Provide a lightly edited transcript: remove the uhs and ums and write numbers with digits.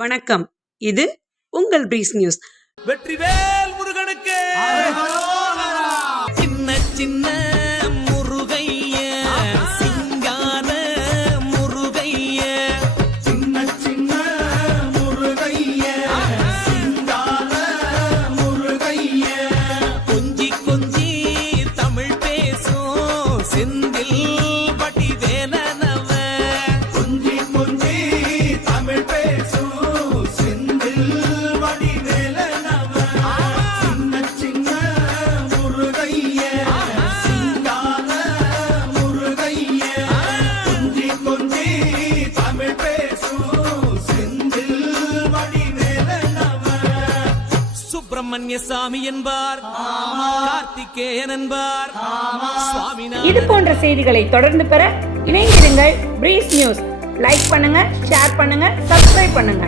வணக்கம். இது உங்கள் பிரீஸ் நியூஸ். வெற்றிவேல் முருகனுக்கு சின்ன சின்ன முருகைய சிங்கார முருகைய சின்ன சின்ன முருகைய சிங்கார முருகைய கொஞ்சி கொஞ்சி தமிழ் பேசும் செந்தில் வடிவேலனவ கொஞ்சி கொஞ்சி தமிழ் பேசும் செந்தில் வடிவேலனவ சின்ன சின்ன முருகைய சிங்கார முருகைய கொஞ்சி கொஞ்சி தமிழ் பேசும் செந்தில் வடிவேலனவ சுப்பிரமணிய சாமி என்பார், கார்த்திகேயன் என்பார், சுவாமிநாதன். இது போன்ற செய்திகளை தொடர்ந்து பெற இணைந்திருங்கள் பிரீஸ் நியூஸ். லைக் பண்ணுங்க, ஷேர் பண்ணுங்க, சப்ஸ்கிரைப் பண்ணுங்க.